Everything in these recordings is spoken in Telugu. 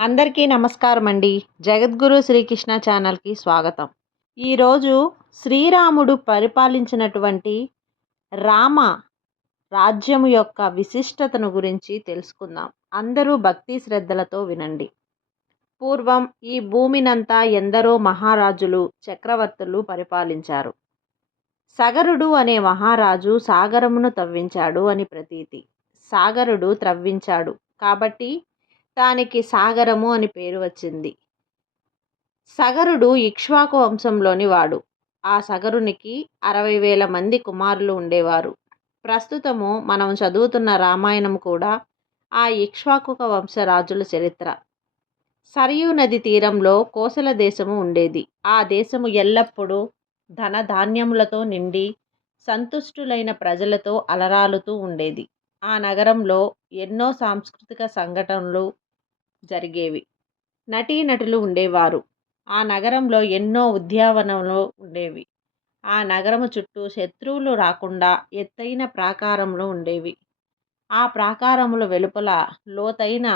అందరికీ నమస్కారం అండి. జగద్గురు శ్రీకృష్ణ ఛానల్‌కి స్వాగతం. ఈరోజు శ్రీరాముడు పరిపాలించినటువంటి రామ రాజ్యము యొక్క విశిష్టతను గురించి తెలుసుకుందాం. అందరూ భక్తి శ్రద్ధలతో వినండి. పూర్వం ఈ భూమినంతా ఎందరో మహారాజులు, చక్రవర్తులు పరిపాలించారు. సగరుడు అనే మహారాజు సాగరమును తవ్వించాడు అని ప్రతీతి. సాగరుడు త్రవ్వించాడు కాబట్టి దానికి సాగరము అని పేరు వచ్చింది. సగరుడు ఇక్ష్వాకు వంశంలోని వాడు. ఆ సగరునికి 60,000 మంది కుమారులు ఉండేవారు. ప్రస్తుతము మనం చదువుతున్న రామాయణం కూడా ఆ ఇక్ష్వాకు వంశరాజుల చరిత్ర. సరయూ నది తీరంలో కోసల దేశము ఉండేది. ఆ దేశము ఎల్లప్పుడూ ధన ధాన్యములతో నిండి సంతుష్టులైన ప్రజలతో అలరాలుతూ ఉండేది. ఆ నగరంలో ఎన్నో సాంస్కృతిక సంఘటనలు జరిగేవి. నటీనటులు ఉండేవారు. ఆ నగరంలో ఎన్నో ఉద్యానవనాలు ఉండేవి. ఆ నగరము చుట్టూ శత్రువులు రాకుండా ఎత్తైన ప్రాకారములు ఉండేవి. ఆ ప్రాకారముల వెలుపల లోతైన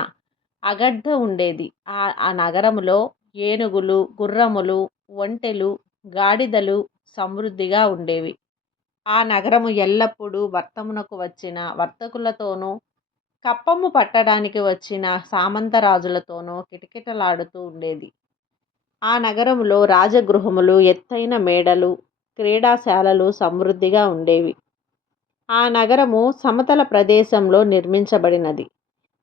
అగడ్డ ఉండేది. ఆ నగరములో ఏనుగులు, గుర్రములు, ఒంటెలు, గాడిదలు సమృద్ధిగా ఉండేవి. ఆ నగరము ఎల్లప్పుడూ వర్తమునకు వచ్చిన వర్తకులతోనూ, కప్పము పట్టడానికి వచ్చిన సామంతరాజులతోనూ కిటకిటలాడుతూ ఉండేది. ఆ నగరములో రాజగృహములు, ఎత్తైన మేడలు, క్రీడాశాలలు సమృద్ధిగా ఉండేవి. ఆ నగరము సమతల ప్రదేశంలో నిర్మించబడినది.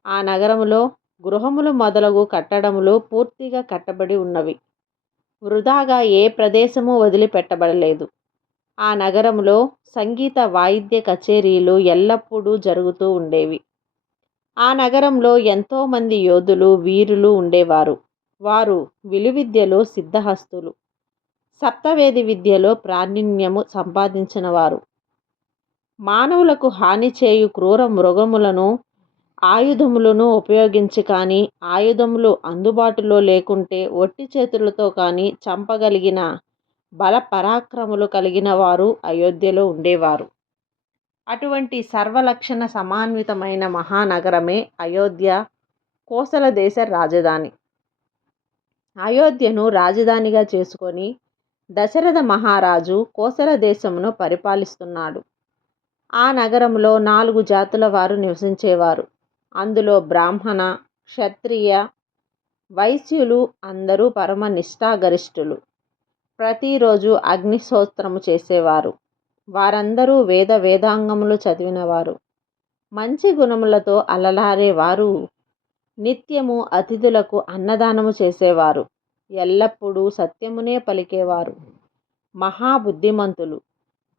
ఆ నగరములో గృహములు మొదలగు కట్టడములు పూర్తిగా కట్టబడి ఉన్నవి. వృధాగా ఏ ప్రదేశము వదిలిపెట్టబడలేదు. ఆ నగరములో సంగీత వాయిద్య కచేరీలు ఎల్లప్పుడూ జరుగుతూ ఉండేవి. ఆ నగరంలో ఎంతోమంది యోధులు, వీరులు ఉండేవారు. వారు విలువిద్యలో సిద్ధహస్తులు, సప్తవేది విద్యలో ప్రావీణ్యము సంపాదించినవారు. మానవులకు హాని చేయు క్రూర మృగములను, ఆయుధములను ఉపయోగించి కానీ, ఆయుధములు అందుబాటులో లేకుంటే ఒట్టి చేతులతో కానీ చంపగలిగిన బల పరాక్రములు కలిగిన వారు అయోధ్యలో ఉండేవారు. అటువంటి సర్వలక్షణ సమాన్వితమైన మహానగరమే అయోధ్య, కోసల దేశ రాజధాని. అయోధ్యను రాజధానిగా చేసుకొని దశరథ మహారాజు కోసల దేశమును పరిపాలిస్తున్నాడు. ఆ నగరంలో 4 జాతుల వారు నివసించేవారు. అందులో బ్రాహ్మణ, క్షత్రియ, వైశ్యులు అందరూ పరమ నిష్ఠాగరిష్ఠులు. ప్రతిరోజు అగ్నిహోత్రము చేసేవారు. వారందరూ వేదాంగములు చదివినవారు. మంచి గుణములతో అలలారేవారు. నిత్యము అతిథులకు అన్నదానము చేసేవారు. ఎల్లప్పుడూ సత్యమునే పలికేవారు. మహాబుద్ధిమంతులు.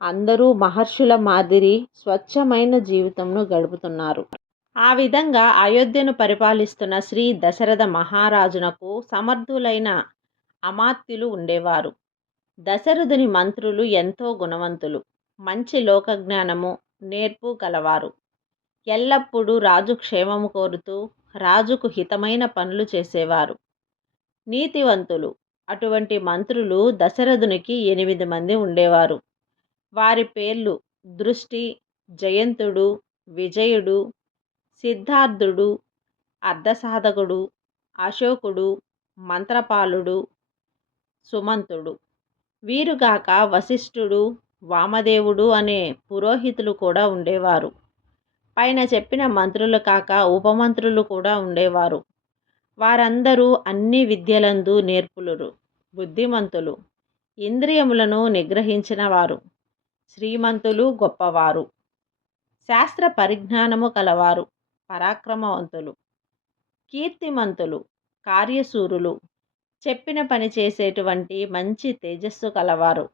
అందరూ మహర్షుల మాదిరి స్వచ్ఛమైన జీవితంను గడుపుతున్నారు. ఆ విధంగా అయోధ్యను పరిపాలిస్తున్న శ్రీ దశరథ మహారాజునకు సమర్థులైన అమాత్యులు ఉండేవారు. దశరథుని మంత్రులు ఎంతో గుణవంతులు, మంచి లోకజ్ఞానము, నేర్పు కలవారు. ఎల్లప్పుడూ రాజు క్షేమము కోరుతూ రాజుకు హితమైన పనులు చేసేవారు. నీతివంతులు. అటువంటి మంత్రులు దశరథునికి 8 మంది ఉండేవారు. వారి పేర్లు దృష్టి, జయంతుడు, విజయుడు, సిద్ధార్థుడు, అర్ధసాధకుడు, అశోకుడు, మంత్రపాలుడు, సుమంతుడు. వీరుగాక వశిష్ఠుడు, వామదేవుడు అనే పురోహితులు కూడా ఉండేవారు. పైన చెప్పిన మంత్రులు కాక ఉపమంత్రులు కూడా ఉండేవారు. వారందరూ అన్ని విద్యలందు నేర్పులురు, బుద్ధిమంతులు, ఇంద్రియములను నిగ్రహించిన వారు, శ్రీమంతులు, గొప్పవారు, శాస్త్ర పరిజ్ఞానము కలవారు, పరాక్రమవంతులు, కీర్తిమంతులు, కార్యశూరులు, చెప్పిన పని చేసేటువంటి మంచి తేజస్సు కలవారు,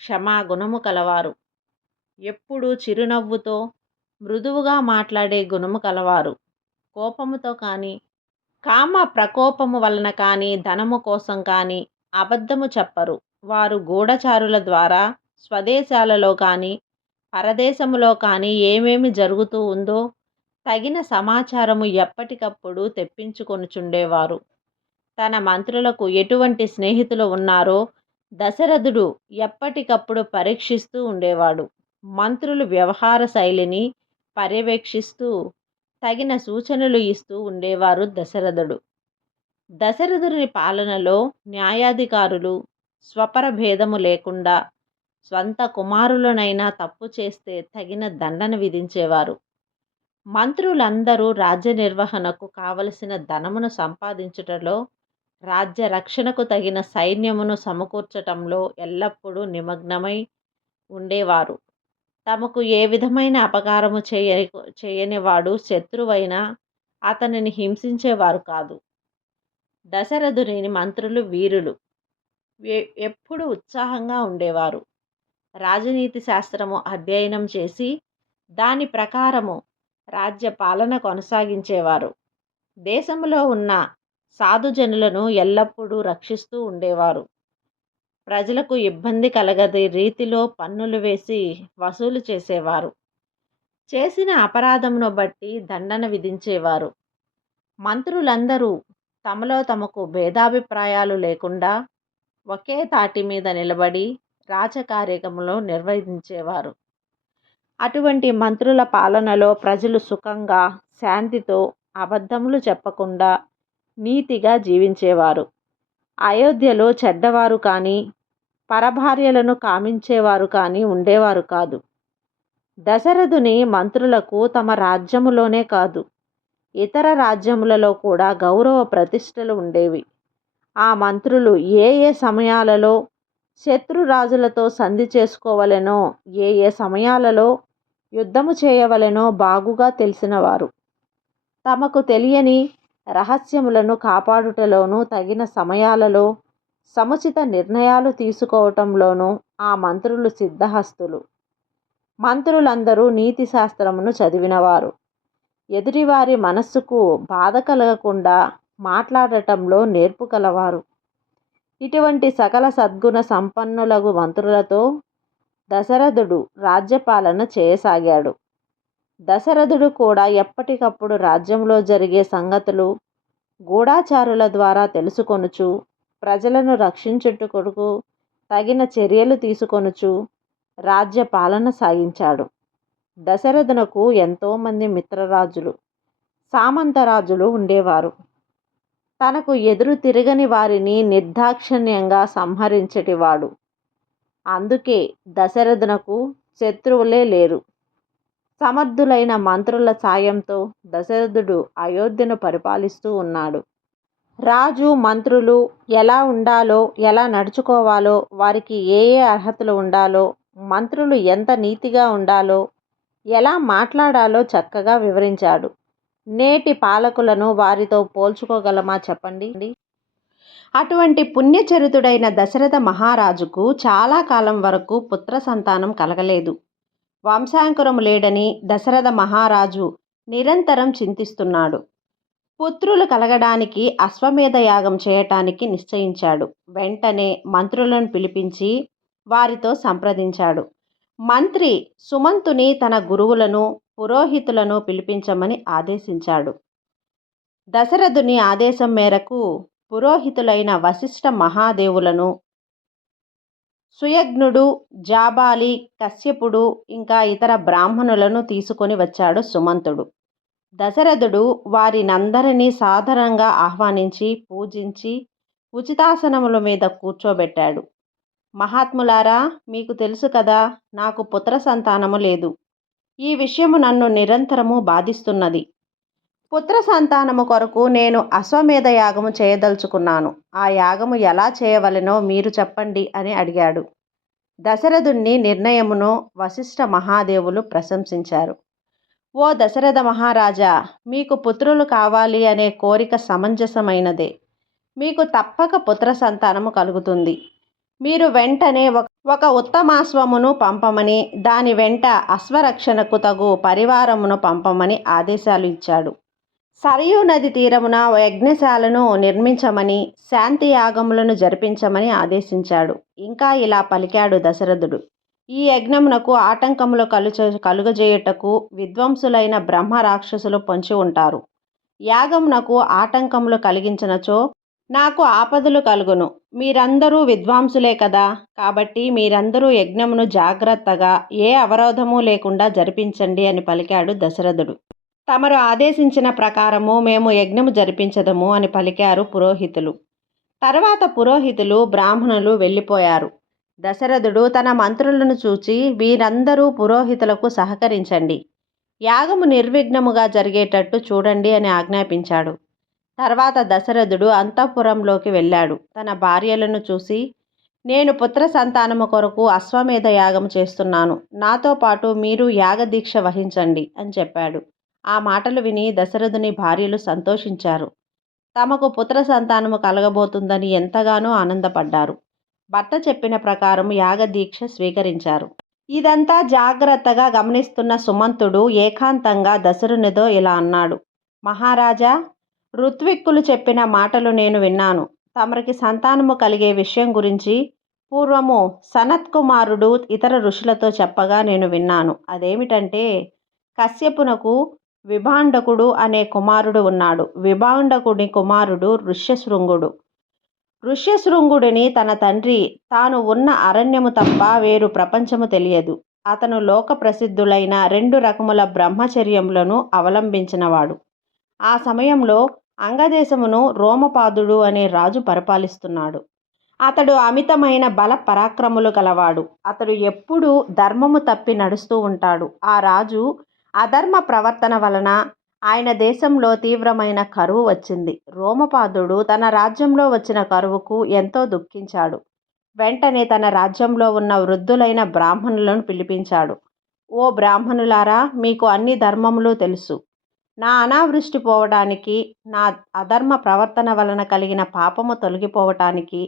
క్షమాగుణము కలవారు, ఎప్పుడూ చిరునవ్వుతో మృదువుగా మాట్లాడే గుణము కలవారు, కోపముతో కానీ, కామ ప్రకోపము వలన కానీ, ధనము కోసం కానీ అబద్ధము చెప్పరు. వారు గూఢచారుల ద్వారా స్వదేశాలలో కానీ, పరదేశములో కానీ ఏమేమి జరుగుతూ ఉందో తగిన సమాచారము ఎప్పటికప్పుడు తెప్పించుకొనుచుండేవారు. తన మంత్రులకు ఎటువంటి స్నేహితులు ఉన్నారో దశరథుడు ఎప్పటికప్పుడు పరీక్షిస్తూ ఉండేవాడు. మంత్రులు వ్యవహార శైలిని పర్యవేక్షిస్తూ తగిన సూచనలు ఇస్తూ ఉండేవారు దశరథుడు. దశరథుని పాలనలో న్యాయాధికారులు స్వపర భేదము లేకుండా స్వంత కుమారులనైనా తప్పు చేస్తే తగిన దండన విధించేవారు. మంత్రులందరూ రాజ్య నిర్వహణకు కావలసిన ధనమును సంపాదించుటలో, రాజ్య రక్షణకు తగిన సైన్యమును సమకూర్చటంలో ఎల్లప్పుడూ నిమగ్నమై ఉండేవారు. తమకు ఏ విధమైన అపకారము చేయనివాడు శత్రువైనా అతనిని హింసించేవారు కాదు. దశరథుని మంత్రులు వీరులు. ఎప్పుడు ఉత్సాహంగా ఉండేవారు. రాజనీతి శాస్త్రము అధ్యయనం చేసి దాని ప్రకారము రాజ్య పాలన కొనసాగించేవారు. దేశంలో ఉన్న సాధుజనులను ఎల్లప్పుడూ రక్షిస్తూ ఉండేవారు. ప్రజలకు ఇబ్బంది కలగని రీతిలో పన్నులు వేసి వసూలు చేసేవారు. చేసిన అపరాధమును బట్టి దండన విధించేవారు. మంత్రులందరూ తమలో తమకు భేదాభిప్రాయాలు లేకుండా ఒకే తాటి మీద నిలబడి రాజకార్యములు నిర్వహించేవారు. అటువంటి మంత్రుల పాలనలో ప్రజలు సుఖంగా, శాంతితో, అబద్ధములు చెప్పకుండా నీతిగా జీవించేవారు. అయోధ్యలో చెడ్డవారు కానీ, పరభార్యలను కామించేవారు కానీ ఉండేవారు కాదు. దశరథుని మంత్రులకు తమ రాజ్యములోనే కాదు, ఇతర రాజ్యములలో కూడా గౌరవ ప్రతిష్టలు ఉండేవి. ఆ మంత్రులు ఏ ఏ సమయాలలో శత్రురాజులతో సంధి చేసుకోవలెనో, ఏ ఏ సమయాలలో యుద్ధము చేయవలెనో బాగుగా తెలిసినవారు. తమకు తెలియని రహస్యములను కాపాడుటలోనూ, తగిన సమయాలలో సముచిత నిర్ణయాలు తీసుకోవటంలోనూ ఆ మంత్రులు సిద్ధహస్తులు. మంత్రులందరూ నీతి శాస్త్రమును చదివినవారు. ఎదుటివారి మనస్సుకు బాధ కలగకుండా మాట్లాడటంలో నేర్పు కలవారు. ఇటువంటి సకల సద్గుణ సంపన్నులగు మంత్రులతో దశరథుడు రాజ్యపాలన చేయసాగాడు. దశరథుడు కూడా ఎప్పటికప్పుడు రాజ్యంలో జరిగే సంగతులు గూఢచారుల ద్వారా తెలుసుకొనుచు, ప్రజలను రక్షించుటకు తగిన చర్యలు తీసుకొనుచు రాజ్య పాలన సాగించాడు. దశరథునకు ఎంతోమంది మిత్రరాజులు, సామంతరాజులు ఉండేవారు. తనకు ఎదురు తిరగని వారిని నిర్దాక్షిణ్యంగా సంహరించేటివాడు. అందుకే దశరథునకు శత్రువులే లేరు. సమర్థులైన మంత్రుల సాయంతో దశరథుడు అయోధ్యను పరిపాలిస్తూ ఉన్నాడు. రాజు, మంత్రులు ఎలా ఉండాలో, ఎలా నడుచుకోవాలో, వారికి ఏ ఏ అర్హతలు ఉండాలో, మంత్రులు ఎంత నీతిగా ఉండాలో, ఎలా మాట్లాడాలో చక్కగా వివరించాడు. నేటి పాలకులను వారితో పోల్చుకోగలమా చెప్పండి? అటువంటి పుణ్యచరితుడైన దశరథ మహారాజుకు చాలా కాలం వరకు పుత్ర సంతానం కలగలేదు. వంశాంకురము లేడని దశరథ మహారాజు నిరంతరం చింతిస్తున్నాడు. పుత్రులు కలగడానికి అశ్వమేధ యాగం చేయటానికి నిశ్చయించాడు. వెంటనే మంత్రులను పిలిపించి వారితో సంప్రదించాడు. మంత్రి సుమంతుని తన గురువులను, పురోహితులను పిలిపించమని ఆదేశించాడు. దశరథుని ఆదేశం మేరకు పురోహితులైన వశిష్ఠ మహాదేవులను, సుయజ్ఞుడు, జాబాలి, కశ్యపుడు ఇంకా ఇతర బ్రాహ్మణులను తీసుకొని వచ్చాడు సుమంతుడు. దశరథుడు వారినందరినీ సాదరంగా ఆహ్వానించి పూజించి ఉచితాసనముల మీద కూర్చోబెట్టాడు. మహాత్ములారా, మీకు తెలుసు కదా, నాకు పుత్ర సంతానము లేదు. ఈ విషయము నన్ను నిరంతరము బాధిస్తున్నది. పుత్ర సంతానము కొరకు నేను అశ్వమేధ యాగము చేయదలుచుకున్నాను. ఆ యాగము ఎలా చేయవలెనో మీరు చెప్పండి అని అడిగాడు. దశరథుని నిర్ణయమును వశిష్ఠ మహాదేవులు ప్రశంసించారు. ఓ దశరథ మహారాజా, మీకు పుత్రులు కావాలి అనే కోరిక సమంజసమైనదే. మీకు తప్పక పుత్ర సంతానము కలుగుతుంది. మీరు వెంటనే ఒక ఉత్తమాశ్వమును పంపమని, దాని వెంట అశ్వరక్షణకు తగు పరివారమును పంపమని ఆదేశాలు ఇచ్చాడు. సరయూ నది తీరమున యజ్ఞశాలను నిర్మించమని, శాంతి యాగములను జరిపించమని ఆదేశించాడు. ఇంకా ఇలా పలికాడు దశరథుడు. ఈ యజ్ఞమునకు ఆటంకములు కలుగజేయుటకు విద్వాంసులైన బ్రహ్మ రాక్షసులు పొంచి ఉంటారు. యాగమునకు ఆటంకములు కలిగించినచో నాకు ఆపదలు కలుగును. మీరందరూ విద్వాంసులే కదా, కాబట్టి మీరందరూ యజ్ఞమును జాగ్రత్తగా ఏ అవరోధము లేకుండా జరిపించండి అని పలికాడు దశరథుడు. తమరు ఆదేశించిన ప్రకారము మేము యజ్ఞము జరిపించదము అని పలికారు పురోహితులు. తర్వాత పురోహితులు బ్రాహ్మణులు వెళ్ళిపోయారు. దశరథుడు తన మంత్రులను చూచి, వీరందరూ పురోహితులకు సహకరించండి, యాగము నిర్విఘ్నముగా జరిగేటట్టు చూడండి అని ఆజ్ఞాపించాడు. తర్వాత దశరథుడు అంతఃపురంలోకి వెళ్ళాడు. తన భార్యలను చూసి, నేను పుత్ర సంతానము కొరకు అశ్వమేధ యాగం చేస్తున్నాను, నాతో పాటు మీరు యాగదీక్ష వహించండి అని చెప్పాడు. ఆ మాటలు విని దశరథుని భార్యలు సంతోషించారు. తమకు పుత్ర సంతానము కలగబోతుందని ఎంతగానో ఆనందపడ్డారు. భర్త చెప్పిన ప్రకారం యాగదీక్ష స్వీకరించారు. ఇదంతా జాగ్రత్తగా గమనిస్తున్న సుమంతుడు ఏకాంతంగా దశరథునితో ఇలా అన్నాడు. మహారాజా, ఋత్విక్కులు చెప్పిన మాటలు నేను విన్నాను. తమరికి సంతానము కలిగే విషయం గురించి పూర్వము సనత్కుమారుడు ఇతర ఋషులతో చెప్పగా నేను విన్నాను. అదేమిటంటే, కశ్యపునకు విభాండకుడు అనే కుమారుడు ఉన్నాడు. విభాండకుడి కుమారుడు ఋష్యశృంగుడు. ఋష్యశృంగుడిని తన తండ్రి తాను ఉన్న అరణ్యము తప్ప వేరు ప్రపంచము తెలియదు. అతను లోక ప్రసిద్ధులైన 2 రకముల బ్రహ్మచర్యములను అవలంబించినవాడు. ఆ సమయంలో అంగదేశమును రోమపాదుడు అనే రాజు పరిపాలిస్తున్నాడు. అతడు అమితమైన బల పరాక్రములు గలవాడు. అతడు ఎప్పుడూ ధర్మము తప్పి నడుస్తూ ఉంటాడు. ఆ రాజు అధర్మ ప్రవర్తన వలన ఆయన దేశంలో తీవ్రమైన కరువు వచ్చింది. రోమపాదుడు తన రాజ్యంలో వచ్చిన కరువుకు ఎంతో దుఃఖించాడు. వెంటనే తన రాజ్యంలో ఉన్న వృద్ధులైన బ్రాహ్మణులను పిలిపించాడు. ఓ బ్రాహ్మణులారా, మీకు అన్ని ధర్మములు తెలుసు. నా అనావృష్టి పోవడానికి, నా అధర్మ ప్రవర్తన వలన కలిగిన పాపము తొలగిపోవటానికి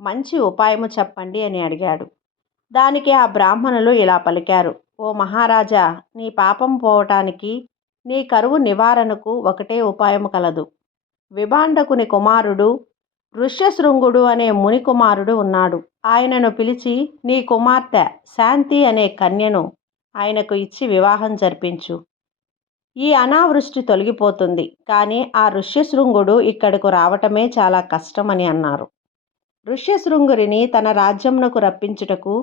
మంచి ఉపాయము చెప్పండి అని అడిగాడు. దానికి ఆ బ్రాహ్మణులు ఇలా పలికారు. ఓ మహారాజా, నీ పాపం పోవటానికి, నీ కరువు నివారణకు ఒకటే ఉపాయము కలదు. విభాండకుని కుమారుడు ఋష్యశృంగుడు అనే ముని కుమారుడు ఉన్నాడు. ఆయనను పిలిచి, నీ కుమార్తె శాంతి అనే కన్యను ఆయనకు ఇచ్చి వివాహం జరిపించు. ఈ అనావృష్టి తొలగిపోతుంది. కానీ ఆ ఋష్యశృంగుడు ఇక్కడకు రావటమే చాలా కష్టమని అన్నారు. ఋష్యశృంగురిని తన రాజ్యమునకు రప్పించుటకు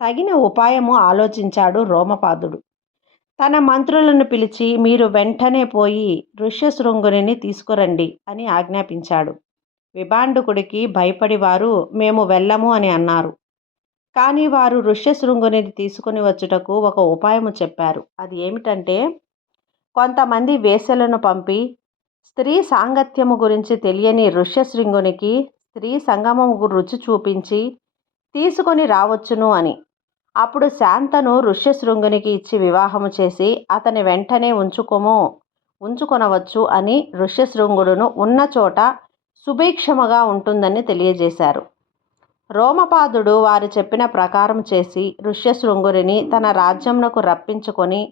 తగిన ఉపాయము ఆలోచించాడు రోమపాదుడు. తన మంత్రులను పిలిచి, మీరు వెంటనే పోయి ఋష్యశృంగురిని తీసుకురండి అని ఆజ్ఞాపించాడు. విభాండకుడికి భయపడి వారు, మేము వెళ్ళము అని అన్నారు. కానీ వారు ఋష్యశృంగుని తీసుకుని వచ్చుటకు ఒక ఉపాయము చెప్పారు. అది ఏమిటంటే, కొంతమంది వేశ్యలను పంపి స్త్రీ సాంగత్యము గురించి తెలియని ఋష్యశృంగునికి స్త్రీ సంగమము రుచి చూపించి తీసుకొని రావచ్చును అని. అప్పుడు శాంతను ఋష్యశృంగునికి ఇచ్చి వివాహము చేసి అతని వెంటనే ఉంచుకొనవచ్చు అని ఋష్యశృంగుడును ఉన్న చోట సుభిక్షముగా ఉంటుందని తెలియజేశారు. రోమపాదుడు వారు చెప్పిన ప్రకారం చేసి ఋష్యశృంగురిని తన రాజ్యమునకు రప్పించుకొని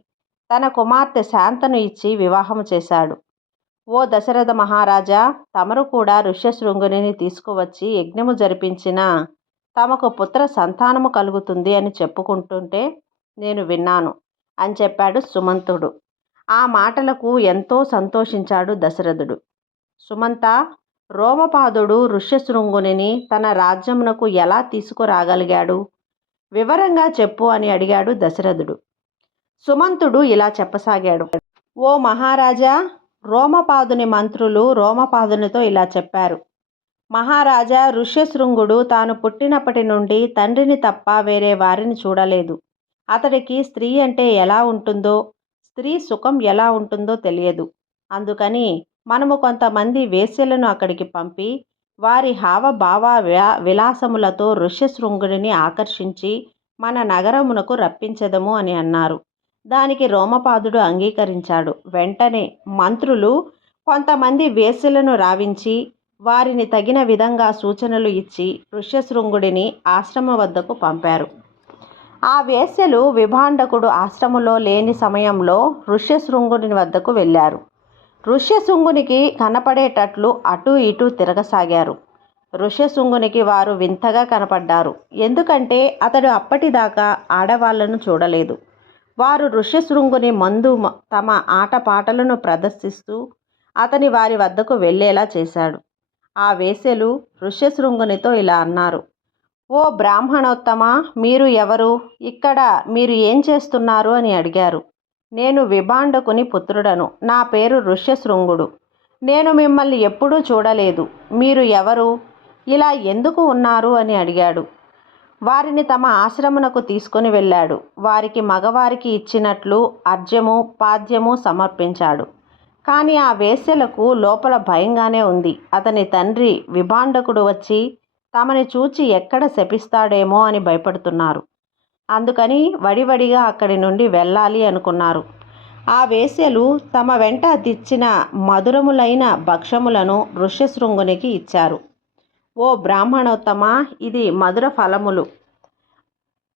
తన కుమార్తె శాంతను ఇచ్చి వివాహము చేశాడు. ఓ దశరథ మహారాజా, తమరు కూడా ఋష్యశృంగుని తీసుకువచ్చి యజ్ఞము జరిపించిన తమకు పుత్ర సంతానము కలుగుతుంది అని చెప్పుకుంటుంటే నేను విన్నాను అని చెప్పాడు సుమంతుడు. ఆ మాటలకు ఎంతో సంతోషించాడు దశరథుడు. సుమంత, రోమపాదుడు ఋష్యశృంగుని తన రాజ్యమునకు ఎలా తీసుకురాగలిగాడు? వివరంగా చెప్పు అని అడిగాడు దశరథుడు. సుమంతుడు ఇలా చెప్పసాగాడు. ఓ మహారాజా, రోమపాదుని మంత్రులు రోమపాదునితో ఇలా చెప్పారు. మహారాజా, ఋష్యశృంగుడు తాను పుట్టినప్పటి నుండి తండ్రిని తప్ప వేరే వారిని చూడలేదు. అతడికి స్త్రీ అంటే ఎలా ఉంటుందో, స్త్రీ సుఖం ఎలా ఉంటుందో తెలియదు. అందుకని మనము కొంతమంది వేశ్యలను అక్కడికి పంపి వారి హావభావ విలాసములతో ఋష్యశృంగుడిని ఆకర్షించి మన నగరమునకు రప్పించదము అని అన్నారు. దానికి రోమపాదుడు అంగీకరించాడు. వెంటనే మంత్రులు కొంతమంది వేశ్యలను రావించి వారిని తగిన విధంగా సూచనలు ఇచ్చి ఋష్యశృంగుడిని ఆశ్రమం వద్దకు పంపారు. ఆ వేశ్యలు విభాండకుడు ఆశ్రమంలో లేని సమయంలో ఋష్యశృంగుని వద్దకు వెళ్ళారు. ఋష్యశృంగునికి కనపడేటట్లు అటూ ఇటూ తిరగసాగారు. ఋష్యశృంగునికి వారు వింతగా కనపడ్డారు. ఎందుకంటే అతడు అప్పటిదాకా ఆడవాళ్లను చూడలేదు. వారు ఋష్యశృంగుని మందు తమ ఆటపాటలను ప్రదర్శిస్తూ అతని వారి వద్దకు వెళ్ళేలా చేశాడు. ఆ వేశ్యలు ఋష్యశృంగునితో ఇలా అన్నారు. ఓ బ్రాహ్మణోత్తమ, మీరు ఎవరు? ఇక్కడ మీరు ఏం చేస్తున్నారు అని అడిగారు. నేను విభాండకుని పుత్రుడను. నా పేరు ఋష్యశృంగుడు. నేను మిమ్మల్ని ఎప్పుడూ చూడలేదు. మీరు ఎవరు? ఇలా ఎందుకు ఉన్నారు అని అడిగాడు. వారిని తమ ఆశ్రమునకు తీసుకొని వెళ్ళాడు. వారికి మగవారికి ఇచ్చినట్లు అర్ఘ్యము పాద్యము సమర్పించాడు. కానీ ఆ వేశ్యలకు లోపల భయంగానే ఉంది. అతని తండ్రి విభాండకుడు వచ్చి తమని చూచి ఎక్కడ శపిస్తాడేమో అని భయపడుతున్నారు. అందుకని వడివడిగా అక్కడి నుండి వెళ్ళాలి అనుకున్నారు. ఆ వేశ్యలు తమ వెంట తెచ్చిన మధురములైన భక్షములను ఋష్యశృంగునికి ఇచ్చారు. ఓ బ్రాహ్మణోత్తమ, ఇది మధుర ఫలములు,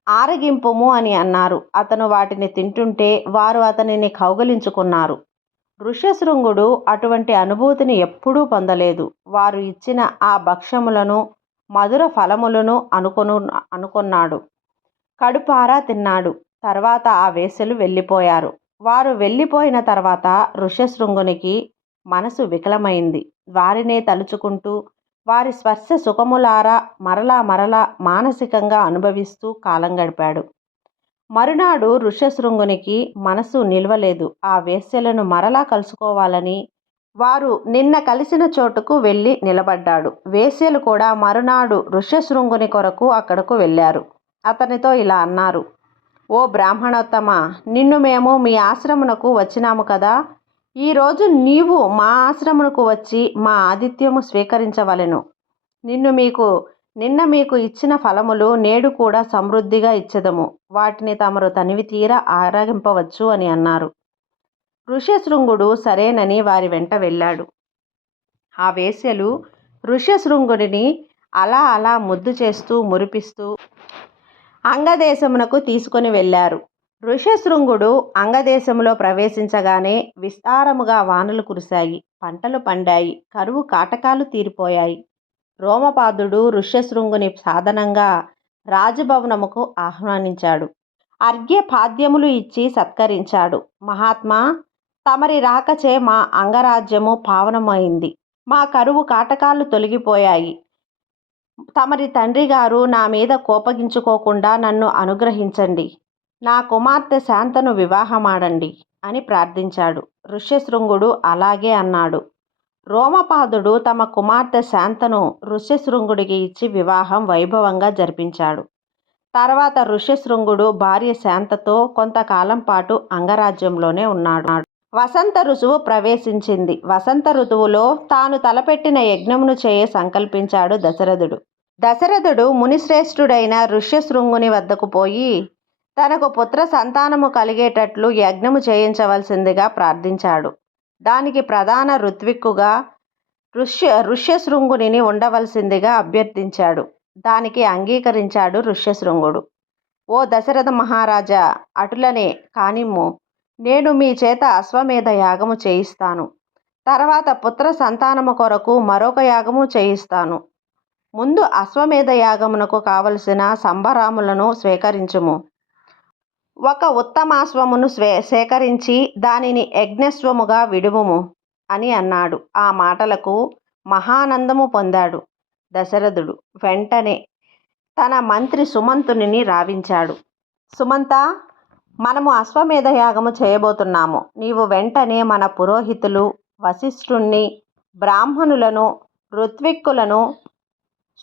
ఆరగింపుము అని అన్నారు. అతను వాటిని తింటుంటే వారు అతనిని కౌగలించుకున్నారు. ఋష్యశృంగుడు అటువంటి అనుభూతిని ఎప్పుడూ పొందలేదు. వారు ఇచ్చిన ఆ భక్షములను మధుర ఫలములను అనుకున్నాడు. కడుపారా తిన్నాడు. తర్వాత ఆ వేశ్యలు వెళ్ళిపోయారు. వారు వెళ్ళిపోయిన తర్వాత ఋష్యశృంగునికి మనసు వికలమైంది. వారినే తలుచుకుంటూ వారి స్పర్శ సుఖములారా మరలా మానసికంగా అనుభవిస్తూ కాలం గడిపాడు. మరునాడు ఋష్యశృంగునికి మనసు నిలవలేదు. ఆ వేశ్యలను మరలా కలుసుకోవాలని వారు నిన్న కలిసిన చోటుకు వెళ్ళి నిలబడ్డాడు. వేశ్యలు కూడా మరునాడు ఋష్యశృంగుని కొరకు అక్కడకు వెళ్ళారు. అతనితో ఇలా అన్నారు. ఓ బ్రాహ్మణోత్తమ, నిన్ను మేము మీ ఆశ్రమునకు వచ్చినాము కదా. ఈరోజు నీవు మా ఆశ్రమునకు వచ్చి మా ఆతిథ్యము స్వీకరించవలెను. నిన్న మీకు ఇచ్చిన ఫలములు నేడు కూడా సమృద్ధిగా ఇచ్చెదము. వాటిని తమరు తనివి తీర ఆరగింపవచ్చు అని అన్నారు. ఋష్యశృంగుడు సరేనని వారి వెంట వెళ్ళాడు. ఆ వేశ్యలు ఋష్యశృంగుడిని అలా ముద్దు చేస్తూ మురిపిస్తూ అంగదేశమునకు తీసుకొని వెళ్ళారు. ఋష్యశృంగుడు అంగదేశంలో ప్రవేశించగానే విస్తారముగా వానలు కురిశాయి. పంటలు పండాయి. కరువు కాటకాలు తీరిపోయాయి. రోమపాదుడు ఋష్యశృంగుని సాధనంగా రాజభవనముకు ఆహ్వానించాడు. అర్ఘ్య పాద్యములు ఇచ్చి సత్కరించాడు. మహాత్మా, తమరి రాకచే మా అంగరాజ్యము పావనమైంది. మా కరువు కాటకాలు తొలగిపోయాయి. తమరి తండ్రి గారు నా మీద కోపగించుకోకుండా నన్ను అనుగ్రహించండి. నా కుమార్తె శాంతను వివాహమాడండి అని ప్రార్థించాడు. ఋష్యశృంగుడు అలాగే అన్నాడు. రోమపాదుడు తమ కుమార్తె శాంతను ఋష్యశృంగుడికి ఇచ్చి వివాహం వైభవంగా జరిపించాడు. తర్వాత ఋష్యశృంగుడు భార్య శాంతతో కొంతకాలం పాటు అంగరాజ్యంలోనే ఉన్నాడు. వసంత ఋతువు ప్రవేశించింది. వసంత ఋతువులో తాను తలపెట్టిన యజ్ఞమును చేయ సంకల్పించాడు దశరథుడు. దశరథుడు మునిశ్రేష్ఠుడైన ఋష్యశృంగుని వద్దకు పోయి తనకు పుత్ర సంతానము కలిగేటట్లు యజ్ఞము చేయించవలసిందిగా ప్రార్థించాడు. దానికి ప్రధాన ఋత్విక్కుగా ఋష్యశృంగుని ఉండవలసిందిగా అభ్యర్థించాడు. దానికి అంగీకరించాడు ఋష్యశృంగుడు. ఓ దశరథ మహారాజా, అటులనే కానిమ్ము. నేను మీ చేత అశ్వమేధ యాగము చేయిస్తాను. తర్వాత పుత్ర సంతానము కొరకు మరొక యాగము చేయిస్తాను. ముందు అశ్వమేధ యాగమునకు కావలసిన సంభారములను స్వీకరించుము. ఒక ఉత్తమాశ్వమును సేకరించి దానిని యజ్ఞస్వముగా విడువుము అని అన్నాడు. ఆ మాటలకు మహానందము పొందాడు దశరథుడు. వెంటనే తన మంత్రి సుమంతుని రావించాడు. సుమంత, మనము అశ్వమేధ యాగము చేయబోతున్నాము. నీవు వెంటనే మన పురోహితులు, వశిష్ఠుణ్ణి, బ్రాహ్మణులను, ఋత్విక్కులను,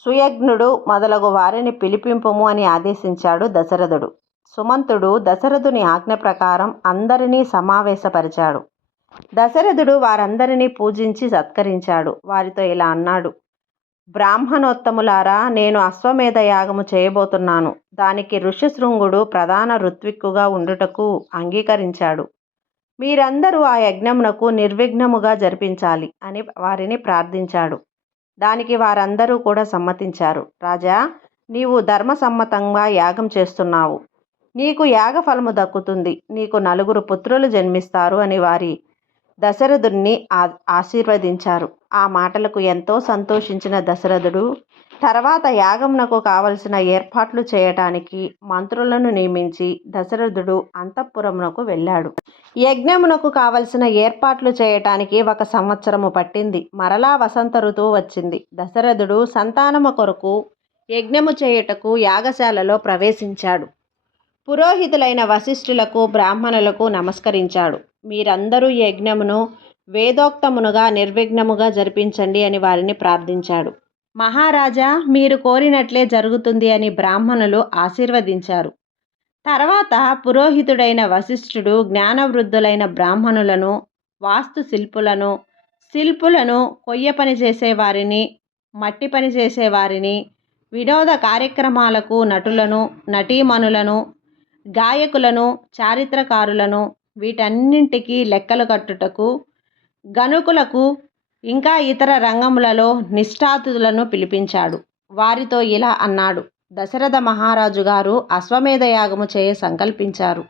సుయజ్ఞుడు మొదలగు వారిని పిలిపింపుము అని ఆదేశించాడు దశరథుడు. సుమంతుడు దశరథుని ఆజ్ఞ ప్రకారం అందరినీ సమావేశపరిచాడు. దశరథుడు వారందరినీ పూజించి సత్కరించాడు. వారితో ఇలా అన్నాడు. బ్రాహ్మణోత్తములారా, నేను అశ్వమేధ యాగము చేయబోతున్నాను. దానికి ఋష్యశృంగుడు ప్రధాన ఋత్విక్కుగా ఉండుటకు అంగీకరించాడు. మీరందరూ ఆ యజ్ఞమునకు నిర్విఘ్నముగా జరిపించాలి అని వారిని ప్రార్థించాడు. దానికి వారందరూ కూడా సమ్మతించారు. రాజా, నీవు ధర్మసమ్మతంగా యాగం చేస్తున్నావు. నీకు యాగఫలము దక్కుతుంది. నీకు 9 పుత్రులు జన్మిస్తారు అని వారి దశరథుడిని ఆశీర్వదించారు. ఆ మాటలకు ఎంతో సంతోషించిన దశరథుడు తర్వాత యాగమునకు కావలసిన ఏర్పాట్లు చేయటానికి మంత్రులను నియమించి దశరథుడు అంతఃపురమునకు వెళ్ళాడు. యజ్ఞమునకు కావలసిన ఏర్పాట్లు చేయటానికి 1 సంవత్సరము పట్టింది. మరలా వసంత ఋతువు వచ్చింది. దశరథుడు సంతానము కొరకు యజ్ఞము చేయుటకు యాగశాలలో ప్రవేశించాడు. పురోహితులైన వశిష్ఠులకు బ్రాహ్మణులకు నమస్కరించాడు. మీరందరూ ఈ యజ్ఞమును వేదోక్తమునుగా నిర్విఘ్నముగా జరిపించండి అని వారిని ప్రార్థించాడు. మహారాజా, మీరు కోరినట్లే జరుగుతుంది అని బ్రాహ్మణులు ఆశీర్వదించారు. తర్వాత పురోహితుడైన వశిష్ఠుడు జ్ఞానవృద్ధులైన బ్రాహ్మణులను, వాస్తు శిల్పులను, కొయ్య పని చేసేవారిని, మట్టి పని చేసేవారిని, వినోద కార్యక్రమాలకు నటులను, నటీమణులను, గాయకులను, చారిత్రకారులను, వీటన్నింటికీ లెక్కలు కట్టుటకు, గణకులకు, ఇంకా ఇతర రంగములలో నిష్ఠాతులను పిలిపించాడు. వారితో ఇలా అన్నాడు: దశరథ మహారాజు గారు అశ్వమేధ యాగము చేయ సంకల్పించారు.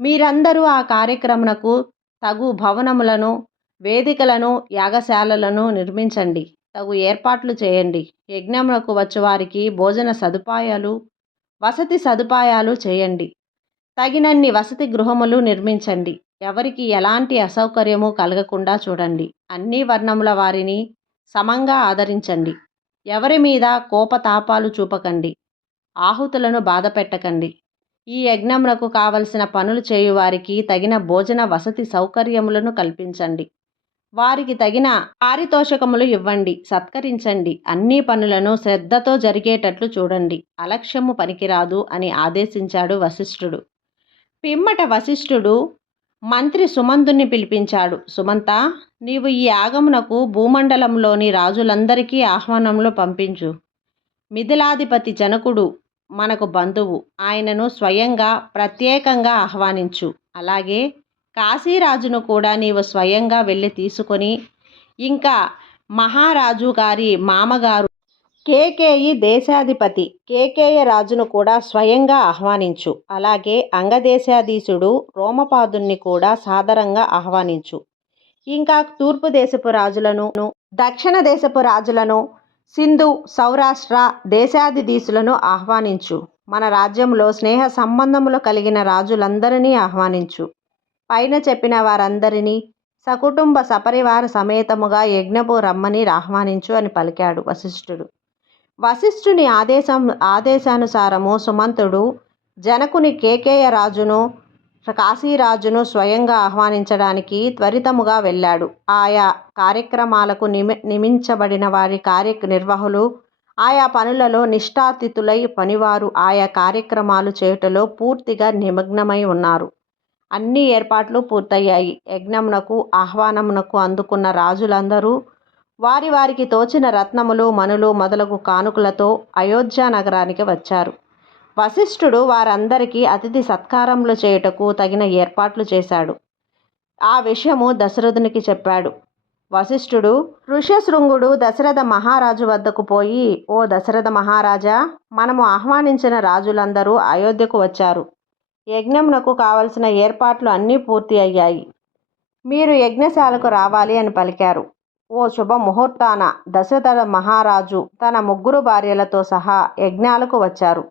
మీరందరూ ఆ కార్యక్రమమునకు తగు భవనములను, వేదికలను, యాగశాలలను నిర్మించండి. తగు ఏర్పాట్లు చేయండి. యజ్ఞమునకు వచ్చువారికి భోజన సదుపాయాలు, వసతి సదుపాయాలు చేయండి. తగినన్ని వసతి గృహములు నిర్మించండి. ఎవరికి ఎలాంటి అసౌకర్యము కలగకుండా చూడండి. అన్ని వర్ణముల వారిని సమంగా ఆదరించండి. ఎవరి మీద కోపతాపాలు చూపకండి. ఆహుతులను బాధ పెట్టకండి. ఈ యజ్ఞమునకు కావలసిన పనులు చేయువారికి తగిన భోజన వసతి సౌకర్యములను కల్పించండి. వారికి తగిన పారితోషకములు ఇవ్వండి. సత్కరించండి. అన్ని పనులను శ్రద్ధతో జరిగేటట్లు చూడండి. అలక్ష్యము పనికిరాదు అని ఆదేశించాడు వశిష్ఠుడు. పిమ్మట వశిష్ఠుడు మంత్రి సుమంతుని పిలిపించాడు. సుమంత, నీవు ఈ యాగమునకు భూమండలంలోని రాజులందరికీ ఆహ్వానములు పంపించు. మిథిలాధిపతి జనకుడు మనకు బంధువు. ఆయనను స్వయంగా ప్రత్యేకంగా ఆహ్వానించు. అలాగే కాశీరాజును కూడా నీవు స్వయంగా వెళ్ళి తీసుకొని, ఇంకా మహారాజు గారి మామగారు కేకేయి దేశాధిపతి కేకేయ రాజును కూడా స్వయంగా ఆహ్వానించు. అలాగే అంగదేశాధీశుడు రోమపాదుని కూడా సాదరంగా ఆహ్వానించు. ఇంకా తూర్పు దేశపు రాజులను, దక్షిణ దేశపు రాజులను, సింధు సౌరాష్ట్ర దేశాధిధీశులను ఆహ్వానించు. మన రాజ్యంలో స్నేహ సంబంధములు కలిగిన రాజులందరినీ ఆహ్వానించు. పైన చెప్పిన వారందరినీ సకుటుంబ సపరివార సమేతముగా యజ్ఞపు రమ్మని ఆహ్వానించు అని పలికాడు వశిష్ఠుడు. వశిష్ఠుని ఆదేశానుసారము సుమంతుడు జనకుని కేకేయ రాజును, కాశీరాజును స్వయంగా ఆహ్వానించడానికి త్వరితముగా వెళ్ళాడు. ఆయా కార్యక్రమాలకు నియమించబడిన వారి కార్యనిర్వాహకులు ఆయా పనులలో నిష్ఠాతిథులై పనివారు ఆయా కార్యక్రమాలు చేయుటలో పూర్తిగా నిమగ్నమై ఉన్నారు. అన్ని ఏర్పాట్లు పూర్తయ్యాయి. యజ్ఞమునకు ఆహ్వానమునకు అందుకున్న రాజులందరూ వారికి తోచిన రత్నములు, మణులు మొదలగు కానుకలతో అయోధ్య నగరానికి వచ్చారు. వశిష్ఠుడు వారందరికీ అతిథి సత్కారములు చేయుటకు తగిన ఏర్పాట్లు చేశాడు. ఆ విషయము దశరథునికి చెప్పాడు. వశిష్ఠుడు ఋష్యశృంగుడు దశరథ మహారాజు వద్దకు పోయి, ఓ దశరథ మహారాజా, మనము ఆహ్వానించిన రాజులందరూ అయోధ్యకు వచ్చారు. యజ్ఞమునకు కావలసిన ఏర్పాట్లు అన్నీ పూర్తి అయ్యాయి. మీరు యజ్ఞశాలకు రావాలి అని పలికారు. ఓ శుభ ముహూర్తాన దశరథ మహారాజు తన 3 భార్యలతో సహా యజ్ఞాలకు వచ్చారు.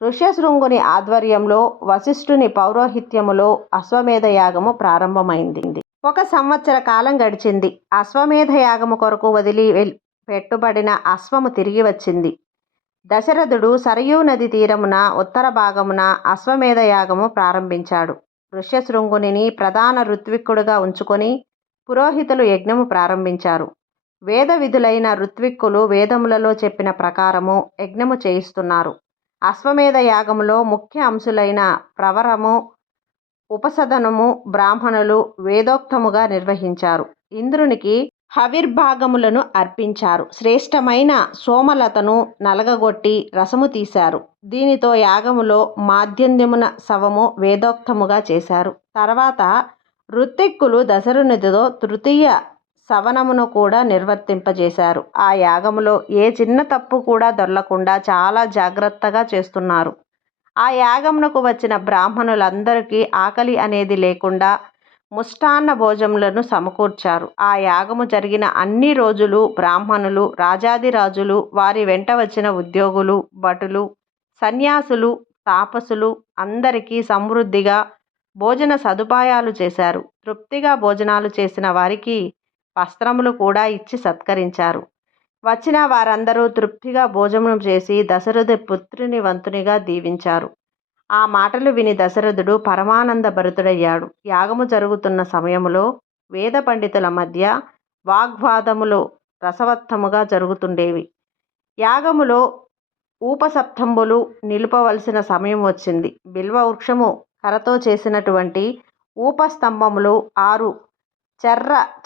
ఋష్యశృంగుని ఆధ్వర్యంలో వశిష్ఠుని పౌరోహిత్యములో అశ్వమేధ యాగము ప్రారంభమైంది. 1 సంవత్సర కాలం గడిచింది. అశ్వమేధ యాగము కొరకు వదిలి పెట్టుబడిన అశ్వము తిరిగి వచ్చింది. దశరథుడు సరయూ నది తీరమున ఉత్తర భాగమున అశ్వమేధ యాగము ప్రారంభించాడు. ఋష్యశృంగుని ప్రధాన ఋత్విక్కుడుగా ఉంచుకొని పురోహితులు యజ్ఞము ప్రారంభించారు. వేద విధులైన ఋత్విక్కులు వేదములలో చెప్పిన ప్రకారము యజ్ఞము చేయిస్తున్నారు. అశ్వమేధ యాగములో ముఖ్య అంశులైన ప్రవరము, ఉపసదనము బ్రాహ్మణులు వేదోక్తముగా నిర్వహించారు. ఇంద్రునికి హవిర్భాగములను అర్పించారు. శ్రేష్టమైన సోమలతను నలగగొట్టి రసము తీశారు. దీనితో యాగములో మాధ్యంద్యమున శవము వేదోక్తముగా చేశారు. తర్వాత ఋత్విక్కులు దశరథునితో తృతీయ సవనమును కూడా నిర్వర్తింపజేశారు. ఆ యాగములో ఏ చిన్న తప్పు కూడా దొర్లకుండా చాలా జాగ్రత్తగా చేస్తున్నారు. ఆ యాగమునకు వచ్చిన బ్రాహ్మణులందరికీ ఆకలి అనేది లేకుండా ముష్టాన్న భోజములను సమకూర్చారు. ఆ యాగము జరిగిన అన్ని రోజులు బ్రాహ్మణులు, రాజాదిరాజులు, వారి వెంట వచ్చిన ఉద్యోగులు, భటులు, సన్యాసులు, తాపసులు అందరికీ సమృద్ధిగా భోజన సదుపాయాలు చేశారు. తృప్తిగా భోజనాలు చేసిన వారికి వస్త్రములు కూడా ఇచ్చి సత్కరించారు. వచ్చిన వారందరూ తృప్తిగా భోజనం చేసి దశరథ పుత్రుని వంతునిగా దీవించారు. ఆ మాటలు విని దశరథుడు పరమానంద భరితుడయ్యాడు. యాగము జరుగుతున్న సమయములో వేద పండితుల మధ్య వాగ్వాదములు రసవత్తముగా జరుగుతుండేవి. యాగములో ఊపసప్తంబులు నిలుపవలసిన సమయం వచ్చింది. బిల్వ వృక్షము కర్రతో చేసినటువంటి ఊపస్తంభములు 6,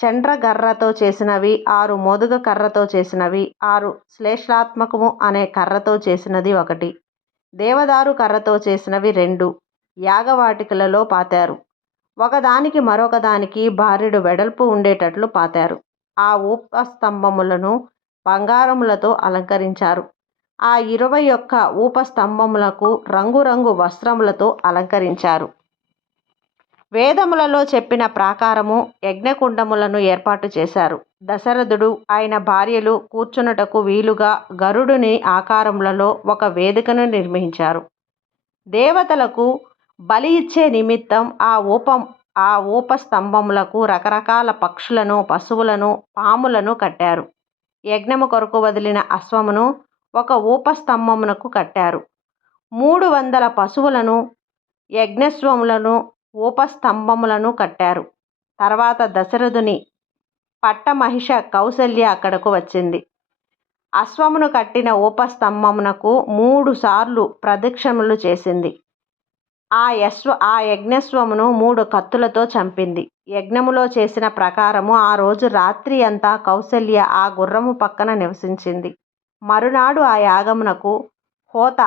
చండ్రగర్రతో చేసినవి 6, మోదుగ కర్రతో చేసినవి 6, శ్లేష్లాత్మకము అనే కర్రతో చేసినది 1, దేవదారు కర్రతో చేసినవి 2 యాగవాటికలలో పాతారు. ఒకదానికి మరొకదానికి భార్యడు వెడల్పు ఉండేటట్లు పాతారు. ఆ ఊపస్తంభములను బంగారములతో అలంకరించారు. ఆ 21 ఊపస్తంభములకు రంగురంగు వస్త్రములతో అలంకరించారు. వేదములలో చెప్పిన ప్రాకారము యజ్ఞకుండములను ఏర్పాటు చేశారు. దశరథుడు ఆయన భార్యలు కూర్చున్నటకు వీలుగా గరుడుని ఆకారములలో ఒక వేదికను నిర్మించారు. దేవతలకు బలి ఇచ్చే నిమిత్తం ఆ ఊపస్తంభములకు రకరకాల పక్షులను, పశువులను, పాములను కట్టారు. యజ్ఞము కొరకు వదిలిన అశ్వమును ఒక ఊపస్తంభమునకు కట్టారు. 300 పశువులను, యజ్ఞశ్వములను, ఊపస్తంభములను కట్టారు. తర్వాత దశరథుని పట్టమహిష కౌసల్య అక్కడకు వచ్చింది. అశ్వమును కట్టిన ఊపస్తంభమునకు 3 సార్లు ప్రదక్షిణములు చేసింది. ఆ యజ్ఞశ్వమును 3 కత్తులతో చంపింది. యజ్ఞములో చేసిన ప్రకారము ఆ రోజు రాత్రి అంతా కౌసల్య ఆ గుర్రము పక్కన నివసించింది. మరునాడు ఆ యాగమునకు హోత,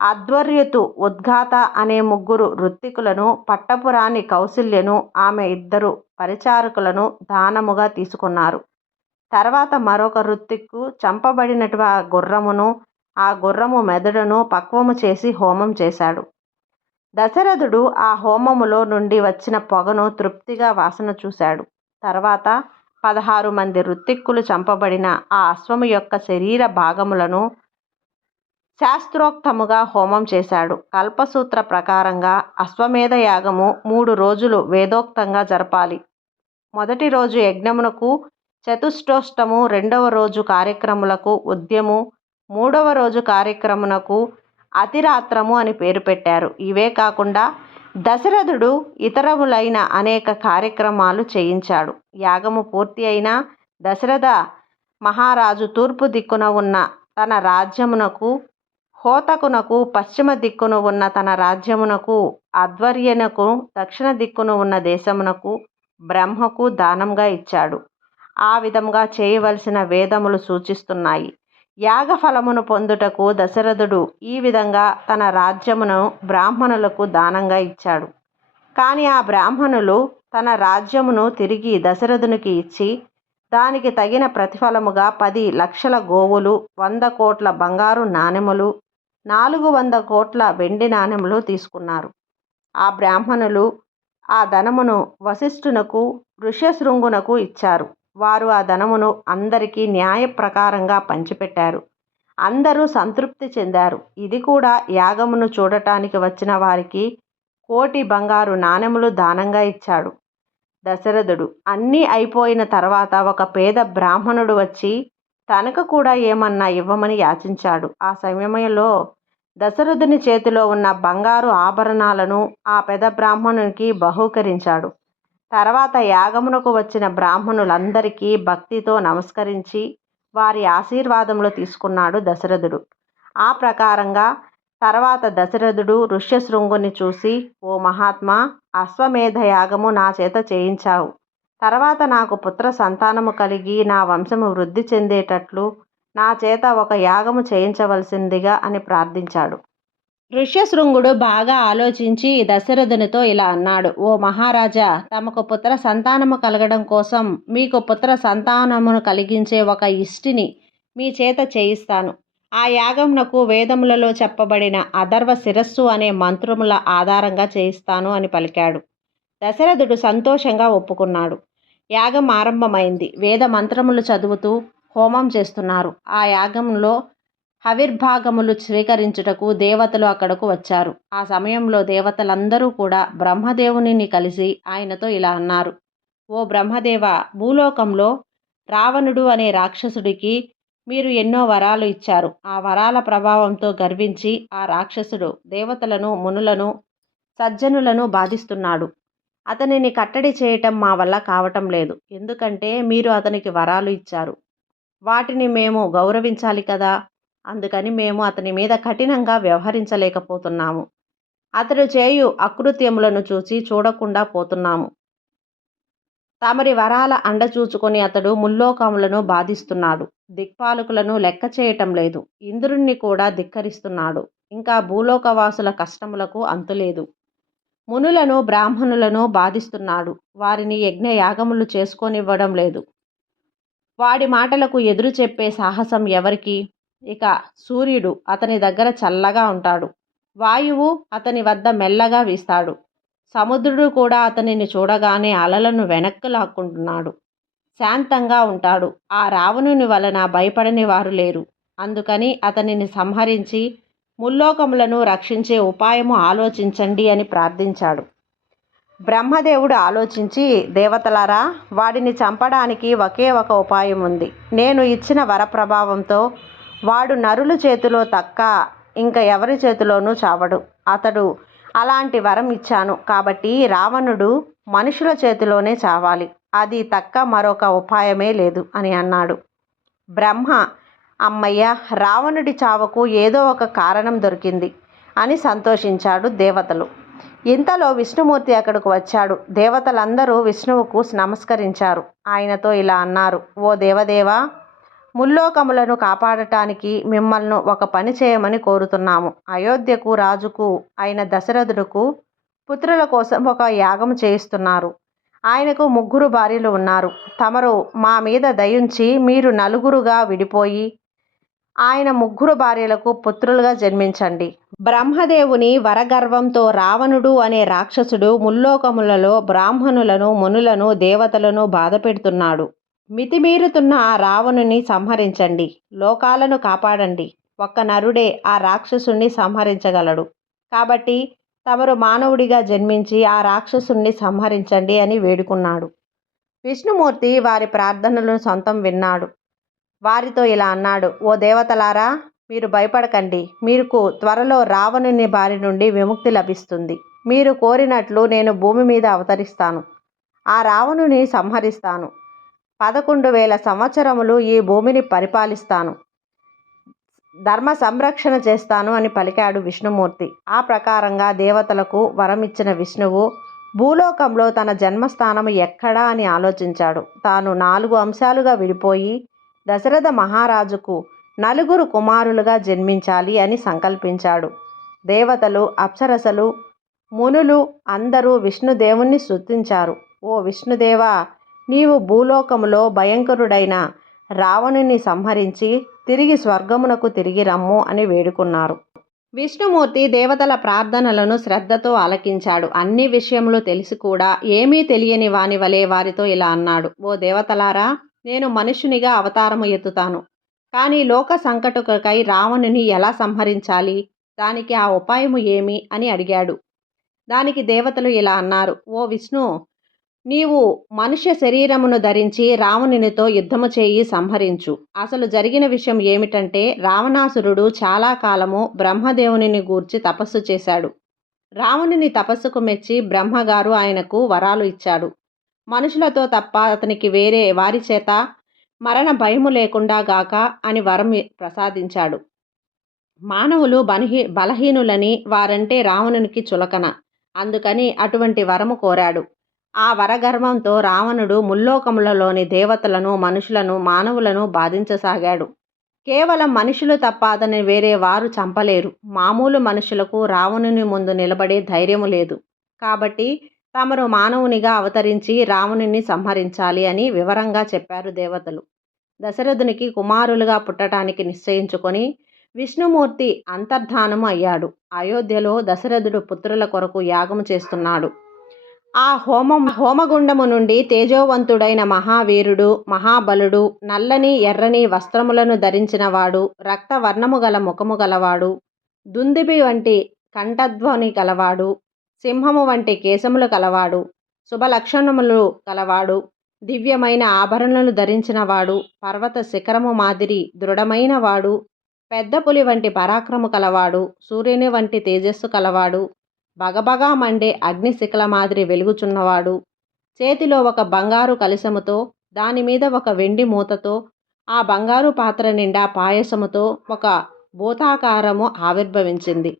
అధ్వర్యుతు, ఉద్గాత అనే 3 ఋత్వికులను, పట్టపురాణి కౌసల్యను, ఆమె 2 పరిచారకులను దానముగా తీసుకున్నారు. తర్వాత మరొక ఋత్విక్కు చంపబడినటు ఆ గుర్రమును, ఆ గుర్రము మెదడును పక్వము చేసి హోమం చేశాడు. దశరథుడు ఆ హోమములో నుండి వచ్చిన పొగను తృప్తిగా వాసన చూశాడు. తర్వాత 16 మంది ఋత్విక్కులు చంపబడిన ఆ అశ్వము యొక్క శరీర భాగములను శాస్త్రోక్తముగా హోమం చేశాడు. కల్పసూత్ర ప్రకారంగా అశ్వమేధ యాగము 3 రోజులు వేదోక్తంగా జరపాలి. మొదటి రోజు యజ్ఞమునకు చతుష్టోష్టము, 2వ రోజు కార్యక్రములకు ఉద్యము, 3వ రోజు కార్యక్రమునకు అతిరాత్రము అని పేరు పెట్టారు. ఇవే కాకుండా దశరథుడు ఇతరములైన అనేక కార్యక్రమాలు చేయించాడు. యాగము పూర్తి అయినా దశరథ మహారాజు తూర్పు దిక్కున ఉన్న తన రాజ్యమునకు, హోతకునకు పశ్చిమ దిక్కున ఉన్న తన రాజ్యమునకు, అధ్వర్యనకు దక్షిణ దిక్కున ఉన్న దేశమునకు, బ్రహ్మకు దానంగా ఇచ్చాడు. ఆ విధంగా చేయవలసిన వేదములు సూచిస్తున్నాయి. యాగఫలమును పొందుటకు దశరథుడు ఈ విధంగా తన రాజ్యమును బ్రాహ్మణులకు దానంగా ఇచ్చాడు. కానీ ఆ బ్రాహ్మణులు తన రాజ్యమును తిరిగి దశరథునికి ఇచ్చి దానికి తగిన ప్రతిఫలముగా 10 లక్షల గోవులు, 100 కోట్ల బంగారు నాణెములు, 400 కోట్ల వెండి నాణెములు తీసుకున్నారు. ఆ బ్రాహ్మణులు ఆ ధనమును వశిష్ఠునకు, ఋష్యశృంగునకు ఇచ్చారు. వారు ఆ ధనమును అందరికీ న్యాయ ప్రకారంగా పంచిపెట్టారు. అందరూ సంతృప్తి చెందారు. ఇది కూడా యాగమును చూడటానికి వచ్చిన వారికి 1,00,00,000 బంగారు నాణెములు దానంగా ఇచ్చాడు. దశరథుడు అన్నీ అయిపోయిన తర్వాత ఒక పేద బ్రాహ్మణుడు వచ్చి తనకు కూడా ఏమన్నా ఇవ్వమని యాచించాడు. ఆ సమయంలో దశరథుని చేతిలో ఉన్న బంగారు ఆభరణాలను ఆ పెద బ్రాహ్మణునికి బహూకరించాడు. తర్వాత యాగమునకు వచ్చిన బ్రాహ్మణులందరికీ భక్తితో నమస్కరించి వారి ఆశీర్వాదములు తీసుకున్నాడు దశరథుడు. ఆ ప్రకారంగా తర్వాత దశరథుడు ఋష్యశృంగుని చూసి, ఓ మహాత్మా, అశ్వమేధ యాగము నా చేత చేయించావు. తర్వాత నాకు పుత్ర సంతానము కలిగి నా వంశము వృద్ధి చెందేటట్లు నా చేత ఒక యాగము చేయించవలసిందిగా అని ప్రార్థించాడు. ఋష్యశృంగుడు బాగా ఆలోచించి దశరథునితో ఇలా అన్నాడు. ఓ మహారాజా, తమకు పుత్ర సంతానము కలగడం కోసం మీకు పుత్ర సంతానమును కలిగించే ఒక ఇష్టిని మీ చేత చేయిస్తాను. ఆ యాగమునకు వేదములలో చెప్పబడిన అథర్వ శిరస్సు అనే మంత్రముల ఆధారంగా చేయిస్తాను అని పలికాడు. దశరథుడు సంతోషంగా ఒప్పుకున్నాడు. యాగం ఆరంభమైంది. వేద మంత్రములు చదువుతూ హోమం చేస్తున్నారు. ఆ యాగంలో హవిర్భాగములు స్వీకరించుటకు దేవతలు అక్కడకు వచ్చారు. ఆ సమయంలో దేవతలందరూ కూడా బ్రహ్మదేవునిని కలిసి ఆయనతో ఇలా అన్నారు. ఓ బ్రహ్మదేవ, భూలోకంలో రావణుడు అనే రాక్షసుడికి మీరు ఎన్నో వరాలు ఇచ్చారు. ఆ వరాల ప్రభావంతో గర్వించి ఆ రాక్షసుడు దేవతలను, మునులను, సజ్జనులను బాధిస్తున్నాడు. అతనిని కట్టడి చేయటం మా వల్ల కావటం లేదు. ఎందుకంటే మీరు అతనికి వరాలు ఇచ్చారు. వాటిని మేము గౌరవించాలి కదా! అందుకని మేము అతని మీద కఠినంగా వ్యవహరించలేకపోతున్నాము. అతడు చేయు అకృత్యములను చూసి చూడకుండా పోతున్నాము. తమరి వరాల అండ చూచుకొని అతడు ముల్లోకములను బాధిస్తున్నాడు. దిక్పాలకులను లెక్క చేయటం లేదు. ఇంద్రుణ్ణి కూడా ధిక్కరిస్తున్నాడు. ఇంకా భూలోకవాసుల కష్టములకు అంతులేదు. మునులను, బ్రాహ్మణులను బాధిస్తున్నాడు. వారిని యజ్ఞయాగములు చేసుకోనివ్వడం లేదు. వాడి మాటలకు ఎదురు చెప్పే సాహసం ఎవరికి? ఇక సూర్యుడు అతని దగ్గర చల్లగా ఉంటాడు. వాయువు అతని వద్ద మెల్లగా వీస్తాడు. సముద్రుడు కూడా అతనిని చూడగానే అలలను వెనక్కు లాక్కుంటున్నాడు. శాంతంగా ఉంటాడు. ఆ రావణుని వలన భయపడని వారు లేరు. అందుకని అతనిని సంహరించి ముల్లోకములను రక్షించే ఉపాయము ఆలోచించండి అని ప్రార్థించాడు. బ్రహ్మదేవుడు ఆలోచించి, దేవతలారా, వాడిని చంపడానికి ఒకే ఒక ఉపాయం ఉంది. నేను ఇచ్చిన వరప్రభావంతో వాడు నరుల చేతిలో తక్క ఇంకా ఎవరి చేతిలోనూ చావడు. అతడు అలాంటి వరం ఇచ్చాను కాబట్టి రావణుడు మనుషుల చేతిలోనే చావాలి. అది తక్క మరొక ఉపాయమే లేదు అని అన్నాడు. బ్రహ్మ, అమ్మయ్య, రావణుడి చావుకు ఏదో ఒక కారణం దొరికింది అని సంతోషించాడు. దేవతలు. ఇంతలో విష్ణుమూర్తి అక్కడకు వచ్చాడు. దేవతలందరూ విష్ణువుకు నమస్కరించారు. ఆయనతో ఇలా అన్నారు: ఓ దేవదేవా, ముల్లోకములను కాపాడటానికి మిమ్మల్ని ఒక పని చేయమని కోరుతున్నాము. అయోధ్యకు రాజుకు అయిన దశరథుడుకు పుత్రుల కోసం ఒక యాగం చేయిస్తున్నారు. ఆయనకు 3 భార్యలు ఉన్నారు. తమరు మా మీద దయుంచి మీరు నలుగురుగా విడిపోయి ఆయన 3 భార్యలకు పుత్రులుగా జన్మించండి. బ్రహ్మదేవుని వరగర్వంతో రావణుడు అనే రాక్షసుడు ముల్లోకములలో బ్రాహ్మణులను, మునులను, దేవతలను బాధపెడుతున్నాడు. మితిమీరుతున్న ఆ రావణుని సంహరించండి. లోకాలను కాపాడండి. ఒక్క నరుడే ఆ రాక్షసుణ్ణి సంహరించగలడు. కాబట్టి తమరు మానవుడిగా జన్మించి ఆ రాక్షసుణ్ణి సంహరించండి అని వేడుకున్నాడు. విష్ణుమూర్తి వారి ప్రార్థనలను సొంతం విన్నాడు. వారితో ఇలా అన్నాడు: ఓ దేవతలారా, మీరు భయపడకండి. మీకు త్వరలో రావణుని బారి నుండి విముక్తి లభిస్తుంది. మీరు కోరినట్లు నేను భూమి మీద అవతరిస్తాను. ఆ రావణుని సంహరిస్తాను. 11,000 సంవత్సరములు ఈ భూమిని పరిపాలిస్తాను. ధర్మ సంరక్షణ చేస్తాను అని పలికాడు విష్ణుమూర్తి. ఆ ప్రకారంగా దేవతలకు వరమిచ్చిన విష్ణువు భూలోకంలో తన జన్మస్థానం ఎక్కడా అని ఆలోచించాడు. తాను 4 అంశాలుగా విడిపోయి దశరథ మహారాజుకు 4 కుమారులుగా జన్మించాలి అని సంకల్పించాడు. దేవతలు, అప్సరసలు, మునులు అందరూ విష్ణుదేవుణ్ణి స్తుతించారు. ఓ విష్ణుదేవా, నీవు భూలోకములో భయంకరుడైన రావణుని సంహరించి తిరిగి స్వర్గమునకు తిరిగి రమ్ము అని వేడుకున్నారు. విష్ణుమూర్తి దేవతల ప్రార్థనలను శ్రద్ధతో ఆలకించాడు. అన్ని విషయములు తెలిసి కూడా ఏమీ తెలియని వాని వలె వారితో ఇలా అన్నాడు: ఓ దేవతలారా, నేను మనుషునిగా అవతారము ఎత్తుతాను. కానీ లోక సంకటుకై రావణుని ఎలా సంహరించాలి? దానికి ఆ ఉపాయము ఏమి అని అడిగాడు. దానికి దేవతలు ఇలా అన్నారు: ఓ విష్ణు, నీవు మనుష్య శరీరమును ధరించి రావణునితో యుద్ధము చేయి సంహరించు. అసలు జరిగిన విషయం ఏమిటంటే, రావణాసురుడు చాలా కాలము బ్రహ్మదేవుని గూర్చి తపస్సు చేశాడు. రావణుని తపస్సుకు మెచ్చి బ్రహ్మగారు ఆయనకు వరాలు ఇచ్చాడు. మనుషులతో తప్ప అతనికి వేరే వారి చేత మరణ భయము లేకుండా గాక అని వరం ప్రసాదించాడు. మానవులు బలహీనులని వారంటే రావణునికి చులకన. అందుకని అటువంటి వరము కోరాడు. ఆ వరగర్వంతో రావణుడు ముల్లోకములలోని దేవతలను, మనుషులను, మానవులను బాధించసాగాడు. కేవలం మనుషులు తప్ప అతని వేరే వారు చంపలేరు. మామూలు మనుషులకు రావణుని ముందు నిలబడే ధైర్యము లేదు. కాబట్టి తమరు మానవునిగా అవతరించి రావణుని సంహరించాలి అని వివరంగా చెప్పారు దేవతలు. దశరథునికి కుమారులుగా పుట్టడానికి నిశ్చయించుకొని విష్ణుమూర్తి అంతర్ధానము అయ్యాడు. అయోధ్యలో దశరథుడు పుత్రుల కొరకు యాగము చేస్తున్నాడు. ఆ హోమగుండము నుండి తేజోవంతుడైన మహావీరుడు, మహాబలుడు, నల్లని ఎర్రని వస్త్రములను ధరించినవాడు, రక్తవర్ణము గల ముఖము గలవాడు, దుందుబి వంటి కంఠధ్వని గలవాడు, సింహము వంటి కేశములు కలవాడు, శుభలక్షణములు కలవాడు, దివ్యమైన ఆభరణలు ధరించినవాడు, పర్వత శిఖరము మాదిరి దృఢమైన వాడు, పెద్ద పులి వంటి పరాక్రము కలవాడు, సూర్యుని వంటి తేజస్సు కలవాడు, బగబగా మండే అగ్నిశిఖల మాదిరి వెలుగుచున్నవాడు, చేతిలో ఒక బంగారు కలశముతో దానిమీద ఒక వెండి మూతతో ఆ బంగారు పాత్ర నిండా పాయసముతో ఒక భూతాకారము ఆవిర్భవించింది.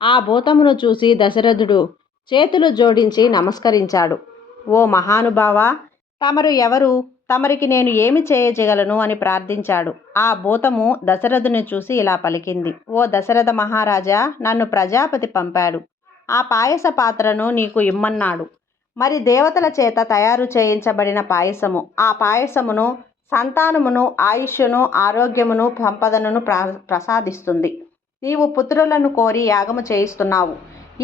ఆ భూతమును చూసి దశరథుడు చేతులు జోడించి నమస్కరించాడు. ఓ మహానుభావా, తమరు ఎవరు? తమరికి నేను ఏమి చేయగలను అని ప్రార్థించాడు. ఆ భూతము దశరథుని చూసి ఇలా పలికింది. ఓ దశరథ మహారాజా, నన్ను ప్రజాపతి పంపాడు. ఆ పాయస పాత్రను నీకు ఇమ్మన్నాడు. మరి దేవతల చేత తయారు చేయించబడిన పాయసము. ఆ పాయసమును సంతానమును, ఆయుష్యును, ఆరోగ్యమును, సంపదను ప్రసాదిస్తుంది. నీవు పుత్రులను కోరి యాగము చేయిస్తున్నావు.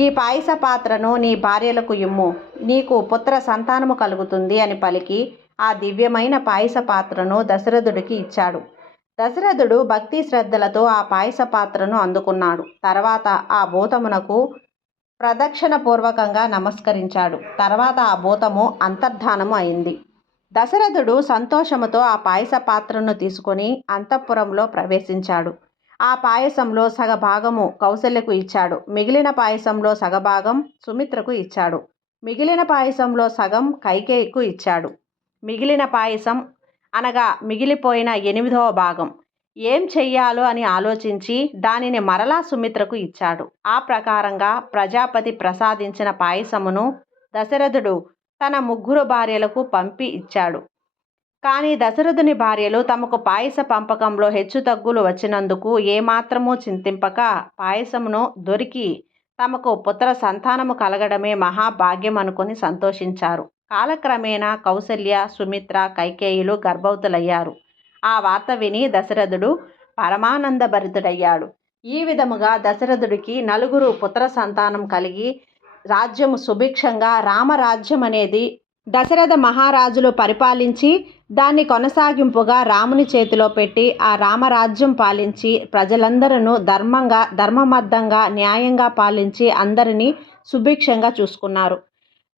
ఈ పాయస పాత్రను నీ భార్యలకు ఇమ్ము, నీకు పుత్ర సంతానము కలుగుతుంది అని పలికి ఆ దివ్యమైన పాయస పాత్రను దశరథుడికి ఇచ్చాడు. దశరథుడు భక్తి శ్రద్ధలతో ఆ పాయస పాత్రను అందుకున్నాడు. తర్వాత ఆ భూతమునకు ప్రదక్షిణ పూర్వకంగా నమస్కరించాడు. తర్వాత ఆ భూతము అంతర్ధానము అయింది. దశరథుడు సంతోషముతో ఆ పాయస పాత్రను తీసుకొని అంతఃపురంలో ప్రవేశించాడు. ఆ పాయసంలో సగభాగము కౌసల్యకు ఇచ్చాడు. మిగిలిన పాయసంలో సగభాగం సుమిత్రకు ఇచ్చాడు. మిగిలిన పాయసంలో సగం కైకేయికు ఇచ్చాడు. మిగిలిన పాయసం అనగా మిగిలిపోయిన 8వ భాగం ఏం చెయ్యాలో అని ఆలోచించి దానిని మరలా సుమిత్రకు ఇచ్చాడు. ఆ ప్రకారంగా ప్రజాపతి ప్రసాదించిన పాయసమును దశరథుడు తన 3 భార్యలకు పంపి ఇచ్చాడు. కానీ దశరథుని భార్యలు తమకు పాయస పంపకంలో హెచ్చుతగ్గులు వచ్చినందుకు ఏమాత్రమూ చింతింపక పాయసమును దొరికి తమకు పుత్ర సంతానము కలగడమే మహాభాగ్యం అనుకుని సంతోషించారు. కాలక్రమేణా కౌసల్య, సుమిత్ర, కైకేయులు గర్భవతులయ్యారు. ఆ వార్త విని దశరథుడు పరమానందభరితుడయ్యాడు. ఈ విధముగా దశరథుడికి 4 పుత్ర సంతానం కలిగి రాజ్యము సుభిక్షంగా రామరాజ్యం అనేది దశరథ మహారాజులు పరిపాలించి దాన్ని కొనసాగింపుగా రాముని చేతిలో పెట్టి ఆ రామరాజ్యం పాలించి ప్రజలందరూ ధర్మబద్ధంగా న్యాయంగా పాలించి అందరినీ సుభిక్షంగా చూసుకున్నారు.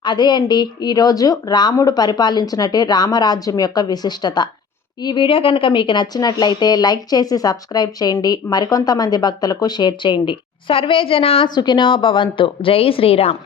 అదే అండి ఈరోజు రాముడు పరిపాలించినట్టు రామరాజ్యం యొక్క విశిష్టత. ఈ వీడియో కనుక మీకు నచ్చినట్లయితే లైక్ చేసి సబ్స్క్రైబ్ చేయండి. మరికొంతమంది భక్తులకు షేర్ చేయండి. సర్వే జన సుఖినో భవంతు. జై శ్రీరామ్.